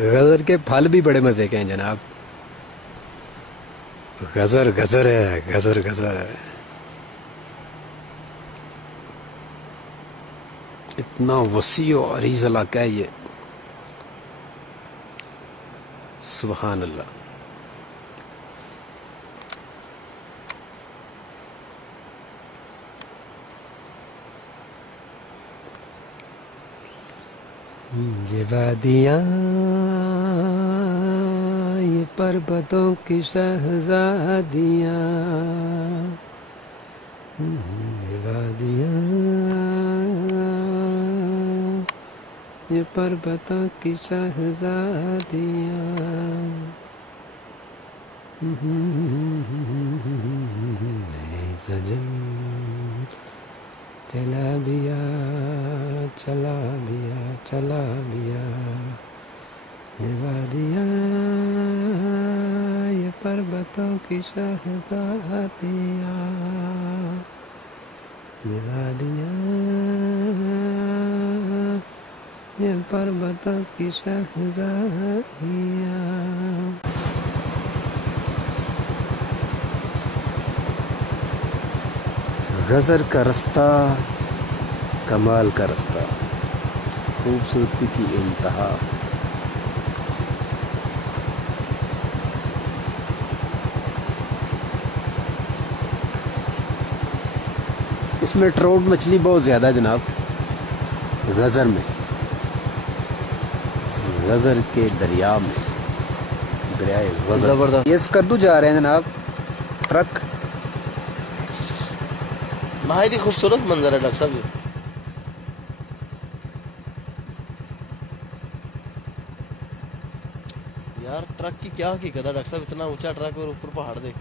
غزر کے پھل بھی بڑے مزے کے ہیں جناب. غزر غزر ہے، غزر غزر ہے. اتنا وسیع و عریض علاقہ ہے یہ، سبحان اللہ. یہ وادیاں، یہ پربتوں کی شہزادیاں، یہ وادیاں، یہ پربتوں کی شہزادیاں. میرے سجن چلا بیا، چلا بیا، چلا بیا. یہ وادیاں، یہ پربتوں کی شہزادیاں، یہ وادیاں، یہ پربتوں کی شہزادیاں. غزر کا رستہ، کمال کا رستہ، خوبصورتی کی انتہا. اس میں ٹراؤٹ مچھلی بہت زیادہ ہے جناب، غزر میں، غزر کے دریا میں، دریائے غزر. زبردست. یہ اسکردو جا رہے ہیں جناب ٹرک. نہایت ہی خوبصورت منظر ہے ڈاکٹر صاحب یہ. یار ٹرک کی کیا حقیقت ہے ڈاکٹر صاحب، اتنا اونچا ٹرک اور اوپر پہاڑ دیکھ.